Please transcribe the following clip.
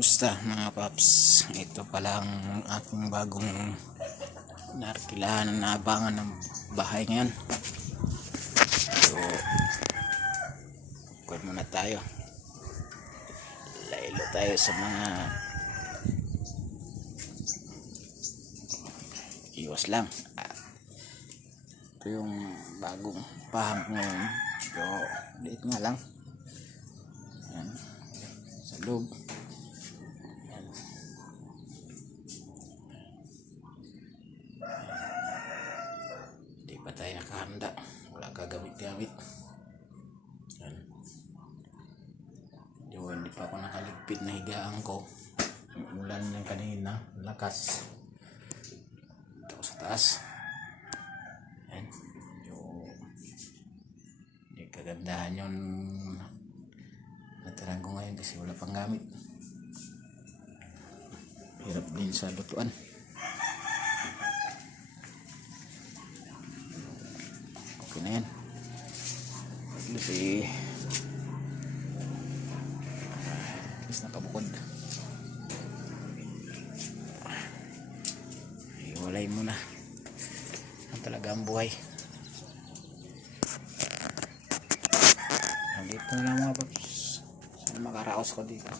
Kumusta mga paps? Ito pala ang aking bagong narkilahan na naabangan ng bahay ngayon. So, kuha muna tayo. Lailo tayo sa mga iwas lang. Ito yung bagong pahang ngayon. So, liit nga lang. Yan. Sa loob. Hindi pa tayo nakahanda. Wala kagamit-gamit. Yan. Hindi pa ako nakaligpit na higaan ko. Ulan ng kanina. Lakas. Ito ko sa taas. Yan. Hindi kagandahan yung natirang ko ngayon kasi wala pang gamit. Hirap din sa lutuan. Okay na yan. Kasi at least nakabukod. Iwalay mo na ang talaga ang buhay. Nandito na lang mga paps. Sana makaraos ko dito.